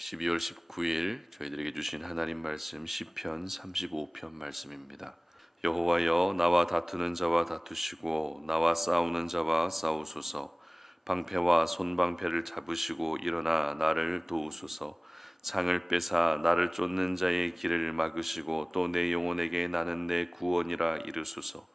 12월 19일 저희들에게 주신 하나님 말씀 시편 35편 말씀입니다. 여호와여, 나와 다투는 자와 다투시고 나와 싸우는 자와 싸우소서. 방패와 손방패를 잡으시고 일어나 나를 도우소서. 창을 빼사 나를 쫓는 자의 길을 막으시고 또 내 영혼에게 나는 내 구원이라 이르소서.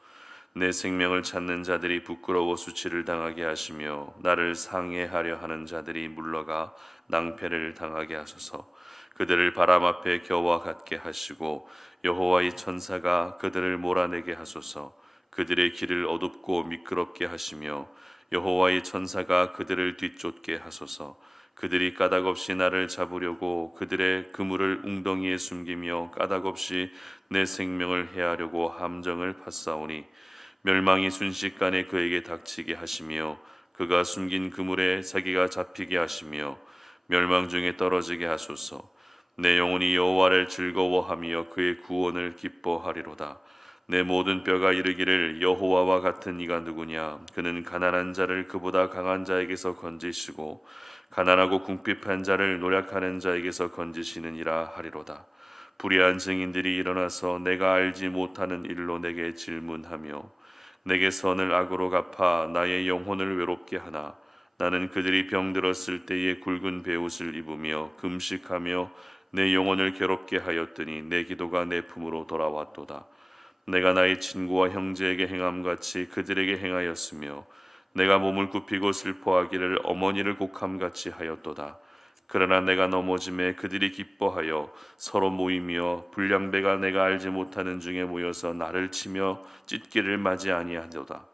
내 생명을 찾는 자들이 부끄러워 수치를 당하게 하시며 나를 상해하려 하는 자들이 물러가 낭패를 당하게 하소서. 그들을 바람 앞에 겨와 같게 하시고 여호와의 천사가 그들을 몰아내게 하소서. 그들의 길을 어둡고 미끄럽게 하시며 여호와의 천사가 그들을 뒤쫓게 하소서. 그들이 까닭없이 나를 잡으려고 그들의 그물을 웅덩이에 숨기며 까닭없이 내 생명을 해하려고 함정을 팠사오니 멸망이 순식간에 그에게 닥치게 하시며 그가 숨긴 그물에 자기가 잡히게 하시며 멸망 중에 떨어지게 하소서. 내 영혼이 여호와를 즐거워하며 그의 구원을 기뻐하리로다. 내 모든 뼈가 이르기를 여호와와 같은 이가 누구냐. 그는 가난한 자를 그보다 강한 자에게서 건지시고 가난하고 궁핍한 자를 노력하는 자에게서 건지시느니라 하리로다. 불의한 증인들이 일어나서 내가 알지 못하는 일로 내게 질문하며 내게 선을 악으로 갚아 나의 영혼을 외롭게 하나. 나는 그들이 병들었을 때에 굵은 베옷을 입으며 금식하며 내 영혼을 괴롭게 하였더니 내 기도가 내 품으로 돌아왔도다. 내가 나의 친구와 형제에게 행함같이 그들에게 행하였으며 내가 몸을 굽히고 슬퍼하기를 어머니를 곡함같이 하였도다. 그러나 내가 넘어짐에 그들이 기뻐하여 서로 모이며 불량배가 내가 알지 못하는 중에 모여서 나를 치며 찢기를 맞이 아니하도다.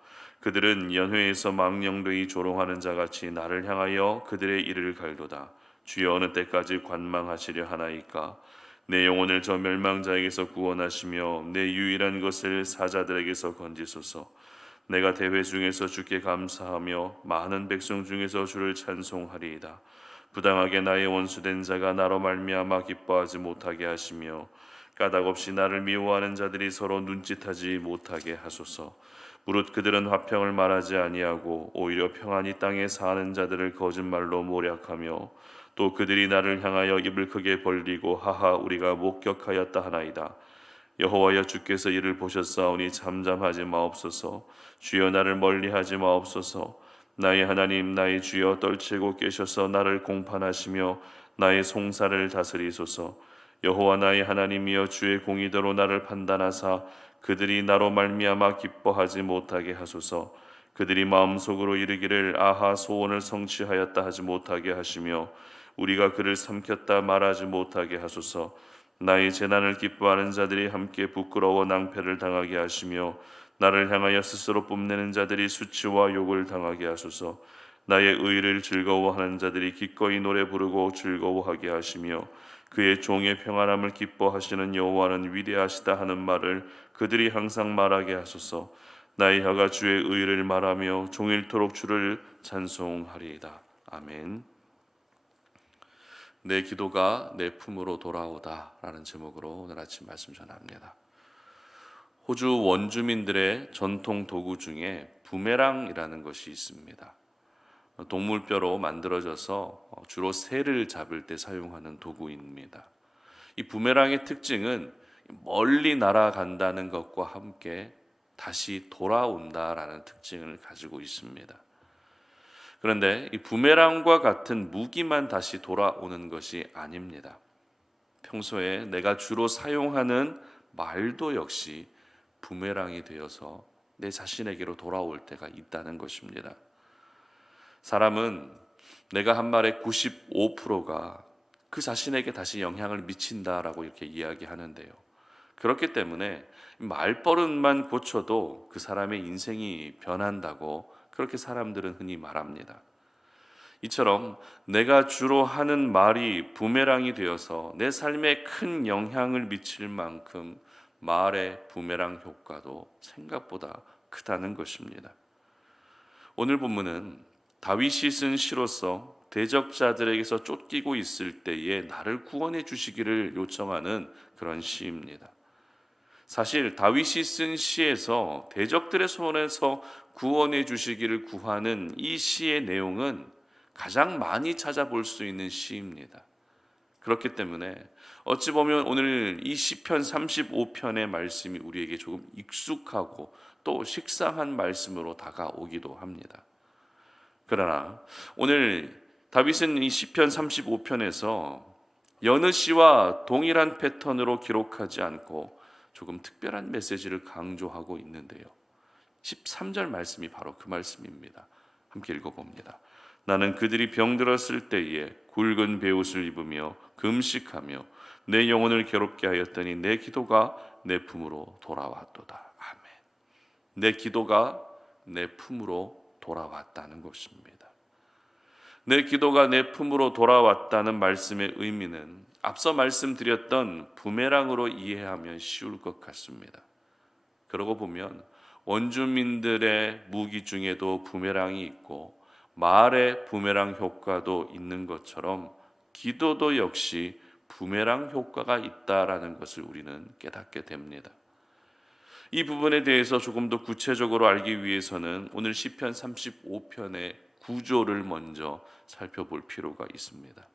그들은 연회에서 망령되이 조롱하는 자같이 나를 향하여 그들의 이를 갈도다. 주여, 어느 때까지 관망하시려 하나이까. 내 영혼을 저 멸망자에게서 구원하시며 내 유일한 것을 사자들에게서 건지소서. 내가 대회 중에서 주께 감사하며 많은 백성 중에서 주를 찬송하리이다. 부당하게 나의 원수된 자가 나로 말미암아 기뻐하지 못하게 하시며 까닭없이 나를 미워하는 자들이 서로 눈짓하지 못하게 하소서. 무릇 그들은 화평을 말하지 아니하고 오히려 평안히 땅에 사는 자들을 거짓말로 모략하며 또 그들이 나를 향하여 입을 크게 벌리고 하하 우리가 목격하였다 하나이다. 여호와여, 주께서 이를 보셨사오니 잠잠하지 마옵소서. 주여, 나를 멀리하지 마옵소서. 나의 하나님 나의 주여, 떨치고 깨셔서 나를 공판하시며 나의 송사를 다스리소서. 여호와 나의 하나님이여, 주의 공의대로 나를 판단하사 그들이 나로 말미암아 기뻐하지 못하게 하소서. 그들이 마음속으로 이르기를 아하 소원을 성취하였다 하지 못하게 하시며 우리가 그를 삼켰다 말하지 못하게 하소서. 나의 재난을 기뻐하는 자들이 함께 부끄러워 낭패를 당하게 하시며 나를 향하여 스스로 뽐내는 자들이 수치와 욕을 당하게 하소서. 나의 의를 즐거워하는 자들이 기꺼이 노래 부르고 즐거워하게 하시며 그의 종의 평안함을 기뻐하시는 여호와는 위대하시다 하는 말을 그들이 항상 말하게 하소서. 나의 혀가 주의 의를 말하며 종일토록 주를 찬송하리이다. 아멘. 내 기도가 내 품으로 돌아오다 라는 제목으로 오늘 아침 말씀 전합니다. 호주 원주민들의 전통 도구 중에 부메랑이라는 것이 있습니다. 동물뼈로 만들어져서 주로 새를 잡을 때 사용하는 도구입니다. 이 부메랑의 특징은 멀리 날아간다는 것과 함께 다시 돌아온다라는 특징을 가지고 있습니다. 그런데 이 부메랑과 같은 무기만 다시 돌아오는 것이 아닙니다. 평소에 내가 주로 사용하는 말도 역시 부메랑이 되어서 내 자신에게로 돌아올 때가 있다는 것입니다. 사람은 내가 한 말의 95%가 그 자신에게 다시 영향을 미친다라고 이렇게 이야기하는데요. 그렇기 때문에 말버릇만 고쳐도 그 사람의 인생이 변한다고 그렇게 사람들은 흔히 말합니다. 이처럼 내가 주로 하는 말이 부메랑이 되어서 내 삶에 큰 영향을 미칠 만큼 말의 부메랑 효과도 생각보다 크다는 것입니다. 오늘 본문은 다윗이 쓴 시로서 대적자들에게서 쫓기고 있을 때에 나를 구원해 주시기를 요청하는 그런 시입니다. 사실 다윗이 쓴 시에서 대적들의 손에서 구원해 주시기를 구하는 이 시의 내용은 가장 많이 찾아볼 수 있는 시입니다. 그렇기 때문에 어찌 보면 오늘 이 시편 35편의 말씀이 우리에게 조금 익숙하고 또 식상한 말씀으로 다가오기도 합니다. 그러나 오늘 다윗은 이 시편 35편에서 여느 시와 동일한 패턴으로 기록하지 않고 조금 특별한 메시지를 강조하고 있는데요. 13절 말씀이 바로 그 말씀입니다. 함께 읽어봅니다. 나는 그들이 병들었을 때에 굵은 베옷을 입으며 금식하며 내 영혼을 괴롭게 하였더니 내 기도가 내 품으로 돌아왔도다. 아멘. 내 기도가 내 품으로 돌아왔다는 것입니다. 내 기도가 내 품으로 돌아왔다는 말씀의 의미는 앞서 말씀드렸던 부메랑으로 이해하면 쉬울 것 같습니다. 그러고 보면 원주민들의 무기 중에도 부메랑이 있고 말의 부메랑 효과도 있는 것처럼 기도도 역시 부메랑 효과가 있다라는 것을 우리는 깨닫게 됩니다. 이 부분에 대해서 조금 더 구체적으로 알기 위해서는 오늘 시편 35편의 구조를 먼저 살펴볼 필요가 있습니다.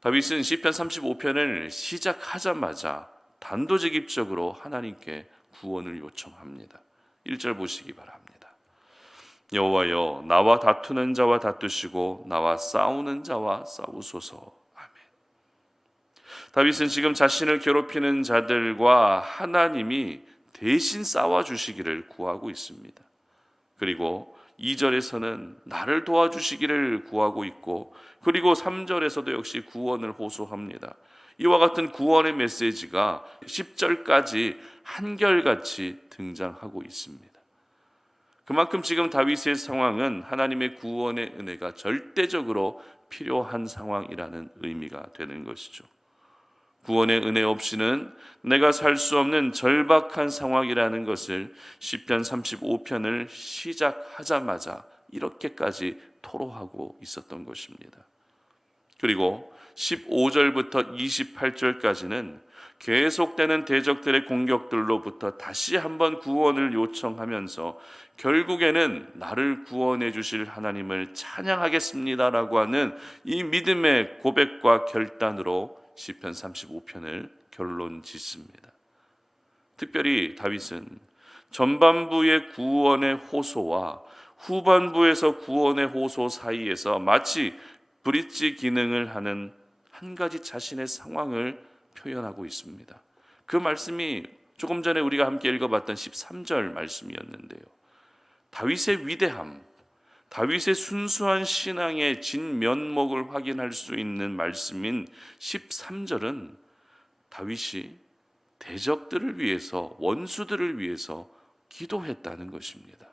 다윗은 시편 35편을 시작하자마자 단도직입적으로 하나님께 구원을 요청합니다. 1절 보시기 바랍니다. 여호와여 나와 다투는 자와 다투시고 나와 싸우는 자와 싸우소서. 아멘. 다윗은 지금 자신을 괴롭히는 자들과 하나님이 대신 싸워주시기를 구하고 있습니다. 그리고 2절에서는 나를 도와주시기를 구하고 있고, 그리고 3절에서도 역시 구원을 호소합니다. 이와 같은 구원의 메시지가 10절까지 한결같이 등장하고 있습니다. 그만큼 지금 다윗의 상황은 하나님의 구원의 은혜가 절대적으로 필요한 상황이라는 의미가 되는 것이죠. 구원의 은혜 없이는 내가 살 수 없는 절박한 상황이라는 것을 시편 35편을 시작하자마자 이렇게까지 토로하고 있었던 것입니다. 그리고 15절부터 28절까지는 계속되는 대적들의 공격들로부터 다시 한번 구원을 요청하면서 결국에는 나를 구원해 주실 하나님을 찬양하겠습니다라고 하는 이 믿음의 고백과 결단으로 시편 35편을 결론 짓습니다. 특별히 다윗은 전반부의 구원의 호소와 후반부에서 구원의 호소 사이에서 마치 브릿지 기능을 하는 한 가지 자신의 상황을 표현하고 있습니다. 그 말씀이 조금 전에 우리가 함께 읽어봤던 13절 말씀이었는데요. 다윗의 위대함, 다윗의 순수한 신앙의 진면목을 확인할 수 있는 말씀인 13절은 다윗이 대적들을 위해서, 원수들을 위해서 기도했다는 것입니다.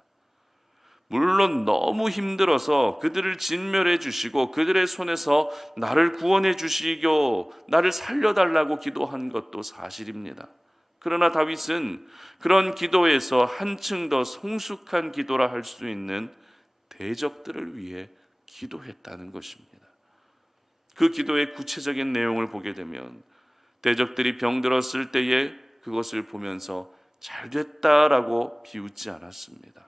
물론 너무 힘들어서 그들을 진멸해 주시고 그들의 손에서 나를 구원해 주시고 나를 살려달라고 기도한 것도 사실입니다. 그러나 다윗은 그런 기도에서 한층 더 성숙한 기도라 할 수 있는 대적들을 위해 기도했다는 것입니다. 그 기도의 구체적인 내용을 보게 되면 대적들이 병들었을 때에 그것을 보면서 잘 됐다라고 비웃지 않았습니다.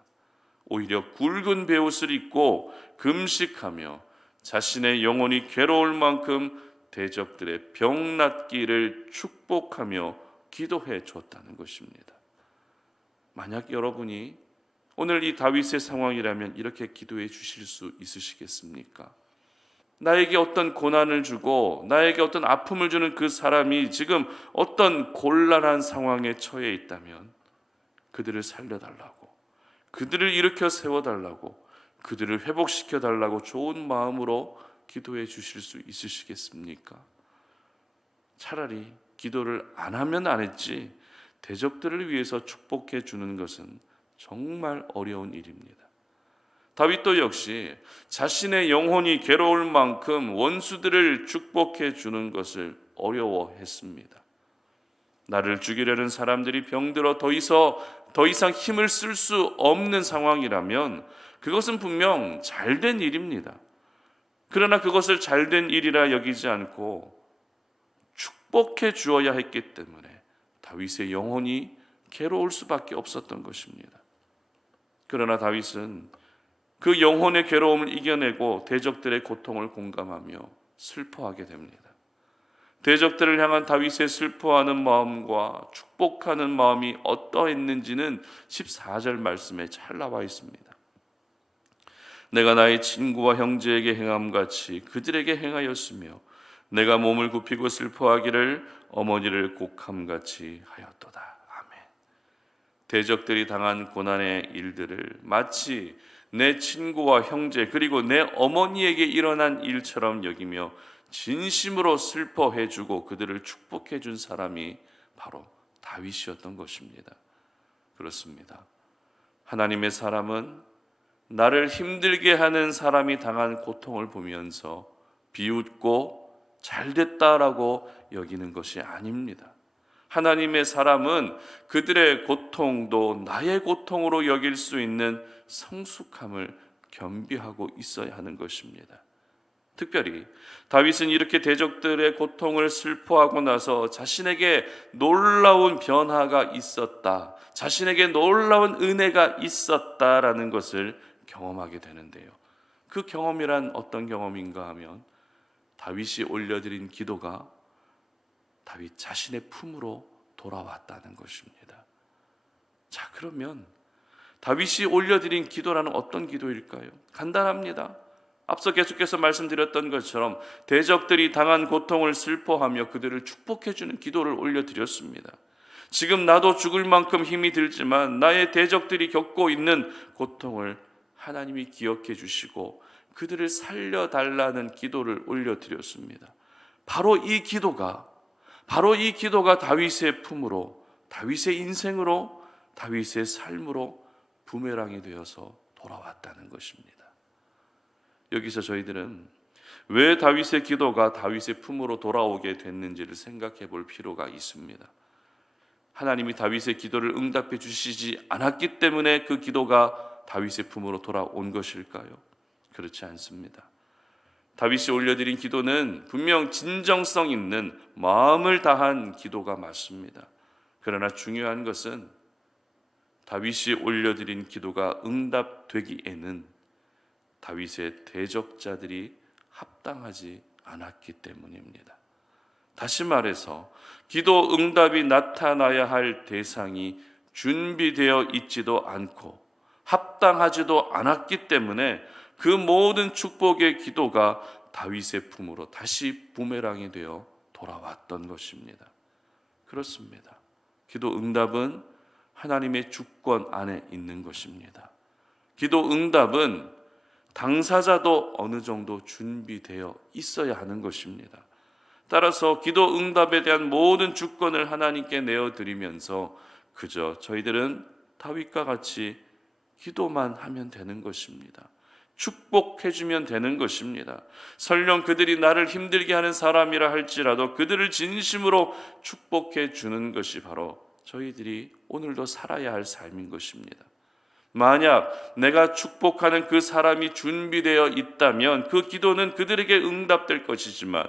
오히려 굵은 베옷을 입고 금식하며 자신의 영혼이 괴로울 만큼 대적들의 병 낫기를 축복하며 기도해 줬다는 것입니다. 만약 여러분이 오늘 이 다윗의 상황이라면 이렇게 기도해 주실 수 있으시겠습니까? 나에게 어떤 고난을 주고 나에게 어떤 아픔을 주는 그 사람이 지금 어떤 곤란한 상황에 처해 있다면 그들을 살려달라고, 그들을 일으켜 세워달라고, 그들을 회복시켜달라고 좋은 마음으로 기도해 주실 수 있으시겠습니까? 차라리 기도를 안 하면 안 했지 대적들을 위해서 축복해 주는 것은 정말 어려운 일입니다. 다윗도 역시 자신의 영혼이 괴로울 만큼 원수들을 축복해 주는 것을 어려워했습니다. 나를 죽이려는 사람들이 병들어 더 이상 힘을 쓸 수 없는 상황이라면 그것은 분명 잘된 일입니다. 그러나 그것을 잘된 일이라 여기지 않고 축복해 주어야 했기 때문에 다윗의 영혼이 괴로울 수밖에 없었던 것입니다. 그러나 다윗은 그 영혼의 괴로움을 이겨내고 대적들의 고통을 공감하며 슬퍼하게 됩니다. 대적들을 향한 다윗의 슬퍼하는 마음과 축복하는 마음이 어떠했는지는 14절 말씀에 잘 나와 있습니다. 내가 나의 친구와 형제에게 행함같이 그들에게 행하였으며 내가 몸을 굽히고 슬퍼하기를 어머니를 곡함같이 하였도다. 아멘. 대적들이 당한 고난의 일들을 마치 내 친구와 형제 그리고 내 어머니에게 일어난 일처럼 여기며 진심으로 슬퍼해주고 그들을 축복해준 사람이 바로 다윗이었던 것입니다. 그렇습니다. 하나님의 사람은 나를 힘들게 하는 사람이 당한 고통을 보면서 비웃고 잘됐다라고 여기는 것이 아닙니다. 하나님의 사람은 그들의 고통도 나의 고통으로 여길 수 있는 성숙함을 겸비하고 있어야 하는 것입니다. 특별히 다윗은 이렇게 대적들의 고통을 슬퍼하고 나서 자신에게 놀라운 변화가 있었다, 자신에게 놀라운 은혜가 있었다라는 것을 경험하게 되는데요. 그 경험이란 어떤 경험인가 하면 다윗이 올려드린 기도가 다윗 자신의 품으로 돌아왔다는 것입니다. 자, 그러면 다윗이 올려드린 기도라는 어떤 기도일까요? 간단합니다. 앞서 계속해서 말씀드렸던 것처럼 대적들이 당한 고통을 슬퍼하며 그들을 축복해주는 기도를 올려드렸습니다. 지금 나도 죽을 만큼 힘이 들지만 나의 대적들이 겪고 있는 고통을 하나님이 기억해 주시고 그들을 살려달라는 기도를 올려드렸습니다. 바로 이 기도가 다윗의 품으로, 다윗의 인생으로, 다윗의 삶으로 부메랑이 되어서 돌아왔다는 것입니다. 여기서 저희들은 왜 다윗의 기도가 다윗의 품으로 돌아오게 됐는지를 생각해 볼 필요가 있습니다. 하나님이 다윗의 기도를 응답해 주시지 않았기 때문에 그 기도가 다윗의 품으로 돌아온 것일까요? 그렇지 않습니다. 다윗이 올려드린 기도는 분명 진정성 있는 마음을 다한 기도가 맞습니다. 그러나 중요한 것은 다윗이 올려드린 기도가 응답되기에는 다윗의 대적자들이 합당하지 않았기 때문입니다. 다시 말해서 기도 응답이 나타나야 할 대상이 준비되어 있지도 않고 합당하지도 않았기 때문에 그 모든 축복의 기도가 다윗의 품으로 다시 부메랑이 되어 돌아왔던 것입니다. 그렇습니다. 기도 응답은 하나님의 주권 안에 있는 것입니다. 기도 응답은 당사자도 어느 정도 준비되어 있어야 하는 것입니다. 따라서 기도 응답에 대한 모든 주권을 하나님께 내어드리면서 그저 저희들은 다윗과 같이 기도만 하면 되는 것입니다. 축복해주면 되는 것입니다. 설령 그들이 나를 힘들게 하는 사람이라 할지라도 그들을 진심으로 축복해 주는 것이 바로 저희들이 오늘도 살아야 할 삶인 것입니다. 만약 내가 축복하는 그 사람이 준비되어 있다면 그 기도는 그들에게 응답될 것이지만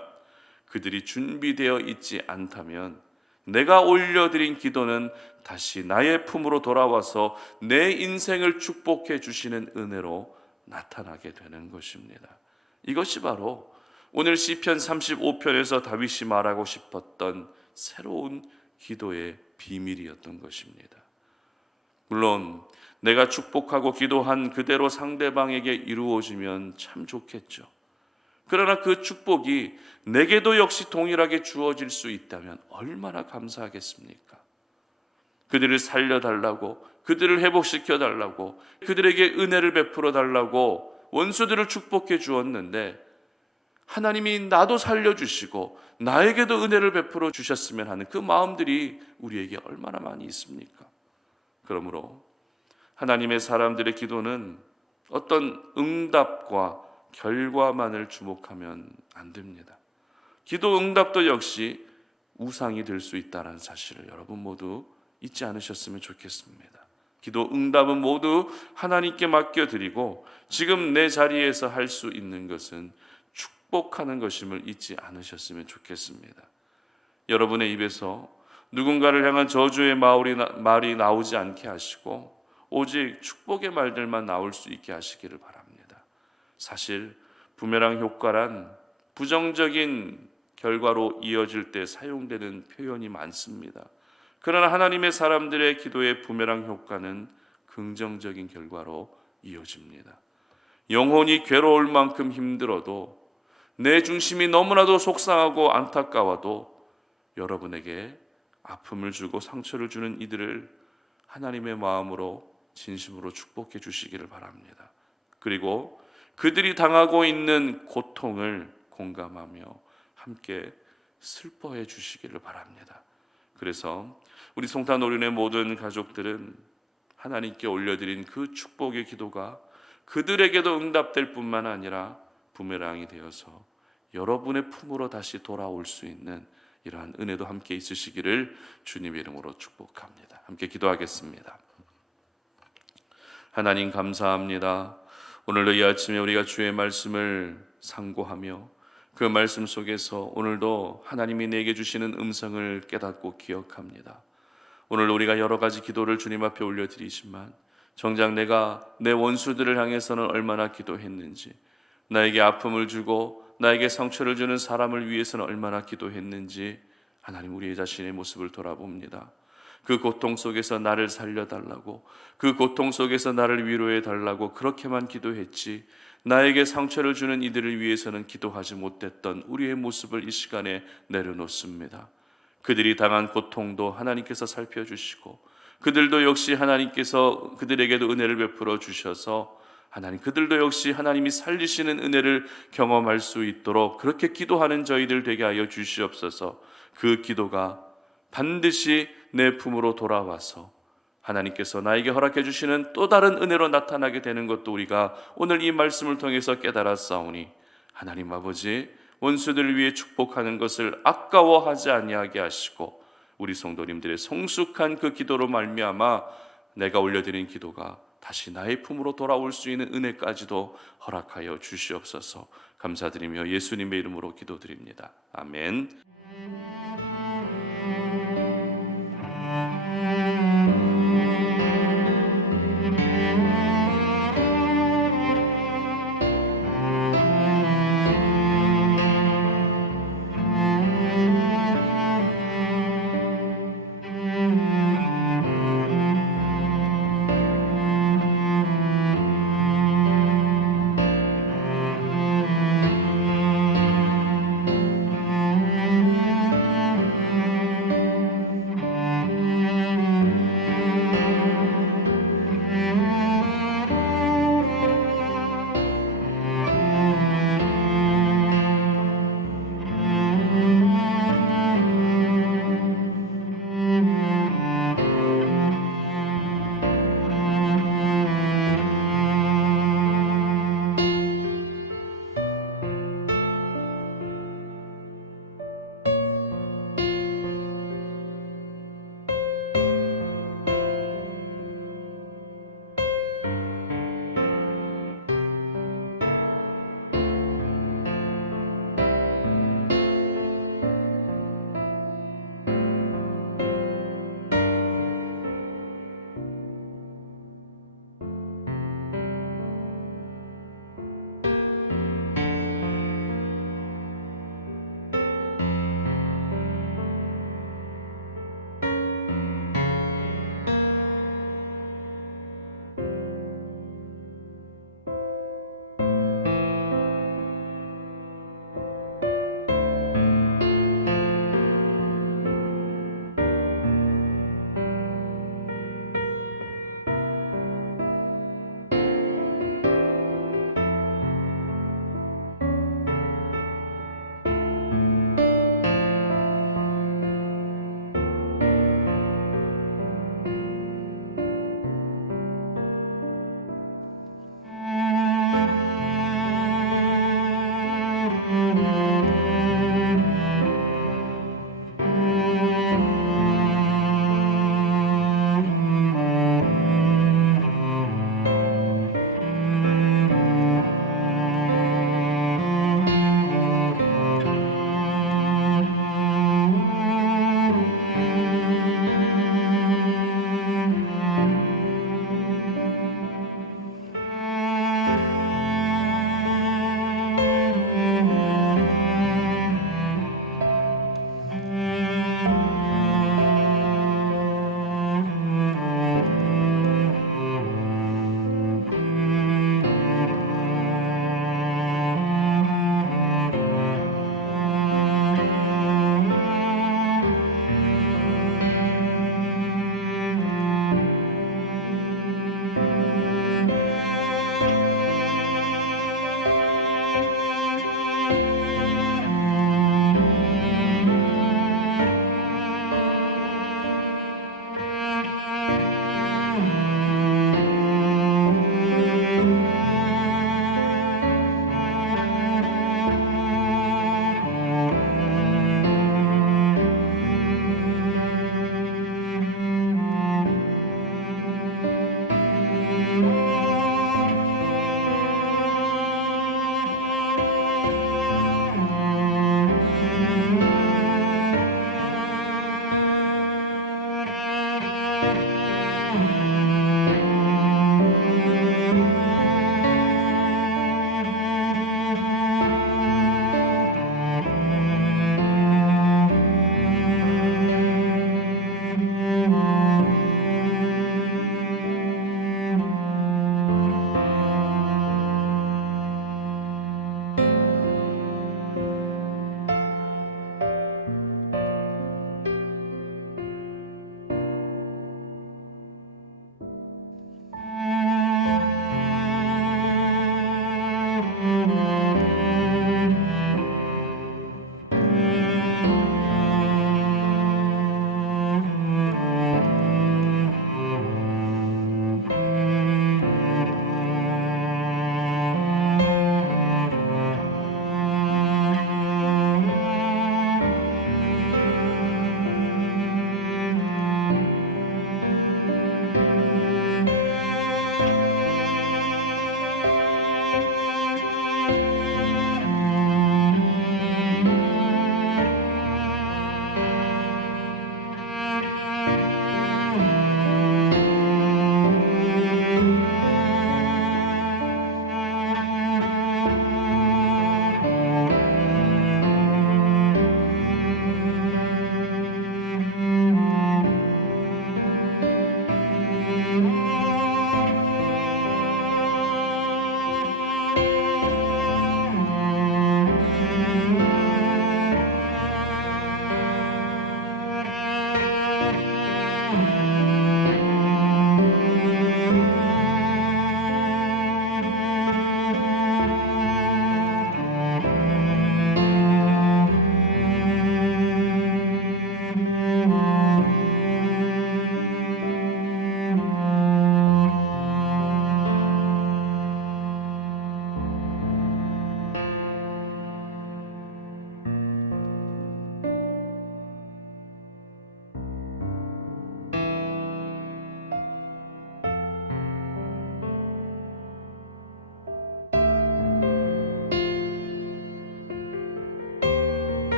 그들이 준비되어 있지 않다면 내가 올려드린 기도는 다시 나의 품으로 돌아와서 내 인생을 축복해 주시는 은혜로 나타나게 되는 것입니다. 이것이 바로 오늘 시편 35편에서 다윗이 말하고 싶었던 새로운 기도의 비밀이었던 것입니다. 물론 내가 축복하고 기도한 그대로 상대방에게 이루어지면 참 좋겠죠. 그러나 그 축복이 내게도 역시 동일하게 주어질 수 있다면 얼마나 감사하겠습니까? 그들을 살려달라고, 그들을 회복시켜달라고, 그들에게 은혜를 베풀어 달라고 원수들을 축복해 주었는데 하나님이 나도 살려주시고 나에게도 은혜를 베풀어 주셨으면 하는 그 마음들이 우리에게 얼마나 많이 있습니까? 그러므로 하나님의 사람들의 기도는 어떤 응답과 결과만을 주목하면 안 됩니다. 기도 응답도 역시 우상이 될 수 있다는 사실을 여러분 모두 잊지 않으셨으면 좋겠습니다. 기도 응답은 모두 하나님께 맡겨드리고 지금 내 자리에서 할 수 있는 것은 축복하는 것임을 잊지 않으셨으면 좋겠습니다. 여러분의 입에서 누군가를 향한 저주의 말이 나오지 않게 하시고 오직 축복의 말들만 나올 수 있게 하시기를 바랍니다. 사실 부메랑 효과란 부정적인 결과로 이어질 때 사용되는 표현이 많습니다. 그러나 하나님의 사람들의 기도의 부메랑 효과는 긍정적인 결과로 이어집니다. 영혼이 괴로울 만큼 힘들어도, 내 중심이 너무나도 속상하고 안타까워도 여러분에게 아픔을 주고 상처를 주는 이들을 하나님의 마음으로 진심으로 축복해 주시기를 바랍니다. 그리고 그들이 당하고 있는 고통을 공감하며 함께 슬퍼해 주시기를 바랍니다. 그래서 우리 송탄 오륜의 모든 가족들은 하나님께 올려드린 그 축복의 기도가 그들에게도 응답될 뿐만 아니라 부메랑이 되어서 여러분의 품으로 다시 돌아올 수 있는 이러한 은혜도 함께 있으시기를 주님의 이름으로 축복합니다. 함께 기도하겠습니다. 하나님 감사합니다. 오늘도 이 아침에 우리가 주의 말씀을 상고하며 그 말씀 속에서 오늘도 하나님이 내게 주시는 음성을 깨닫고 기억합니다. 오늘 우리가 여러 가지 기도를 주님 앞에 올려드리지만 정작 내가 내 원수들을 향해서는 얼마나 기도했는지, 나에게 아픔을 주고 나에게 상처를 주는 사람을 위해서는 얼마나 기도했는지 하나님 우리 자신의 모습을 돌아봅니다. 그 고통 속에서 나를 살려달라고, 그 고통 속에서 나를 위로해달라고 그렇게만 기도했지 나에게 상처를 주는 이들을 위해서는 기도하지 못했던 우리의 모습을 이 시간에 내려놓습니다. 그들이 당한 고통도 하나님께서 살펴주시고 그들도 역시 하나님께서 그들에게도 은혜를 베풀어 주셔서 하나님 그들도 역시 하나님이 살리시는 은혜를 경험할 수 있도록 그렇게 기도하는 저희들 되게 하여 주시옵소서. 그 기도가 반드시 내 품으로 돌아와서 하나님께서 나에게 허락해 주시는 또 다른 은혜로 나타나게 되는 것도 우리가 오늘 이 말씀을 통해서 깨달았사오니 하나님 아버지, 원수들을 위해 축복하는 것을 아까워하지 아니하게 하시고 우리 성도님들의 성숙한 그 기도로 말미암아 내가 올려드린 기도가 다시 나의 품으로 돌아올 수 있는 은혜까지도 허락하여 주시옵소서. 감사드리며 예수님의 이름으로 기도드립니다. 아멘.